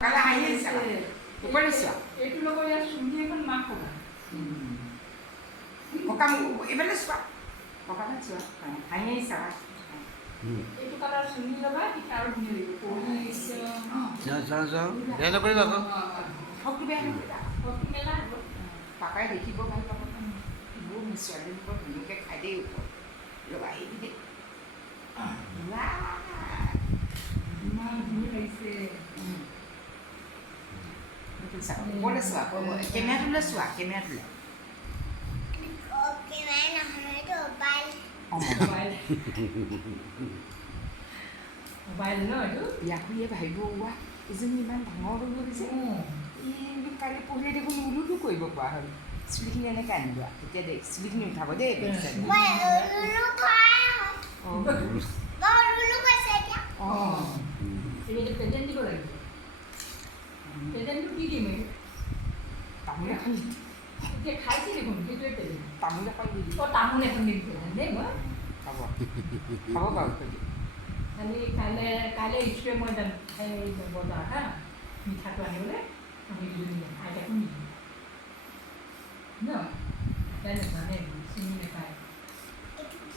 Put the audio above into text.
কালা হাঁহি আহিছে ওপৰলৈ চোৱা এইটো লগত ইয়াত চুলি এখন মাক থকা ককা এইফালে চোৱা ককালে চোৱা হাঁহি আহিছে এইটো কালাৰ চুলি লবা তেতিয়া আৰু ধুনীয়া লাগিব বেয়া নকৰিবা আকৌ ফটো বেয়া নকৰিবা ফটো মেলা হ'ব পাপাই দেখিব ভাল পাব মোৰ ছোৱালীজনী বৰ ধুনীয়াকৈ খাই দেই ওপৰত ৰ'বা আহিবি দেই ইমান ধুনীয়া লাগিছে ওপৰলৈ চোৱা কেমেৰাটোলৈ চোৱা কেমেৰাটোলৈ মোবাইল মোবাইল ন এইটো ইয়াকুৰিয়ে ভাবিব ওৱা এজনী ইমান ডাঙৰ হৈ গৈছে এই কালি পঢ়িলে দেখোন উলুটো কৰিব পৰা হ'ল চুলিখিনি এনেকৈ আনিবা তেতিয়া দেই চুলিখিনি উঠাব দেই অঁ এইটো প্ৰেজেণ্ট দিব লাগিব প্ৰেজেণ্টটো কি দিম এইটো তামোল এখন এতিয়া খাইছে দেখোন সেইটোৱে প্ৰেজেণ্ট তামোল এখন দি দিম অঁ তামোল এখন দিম প্ৰেজেণ্ট দেই মই হ'ব হ'ব বাৰু কাইলৈ স্কুলে মই যাম এই বজাৰ হা মিঠাটো আনিবলৈ আমি দুজনী যাম আইতাকো নিদিম ন তাই নাজানে চিনি নাপায়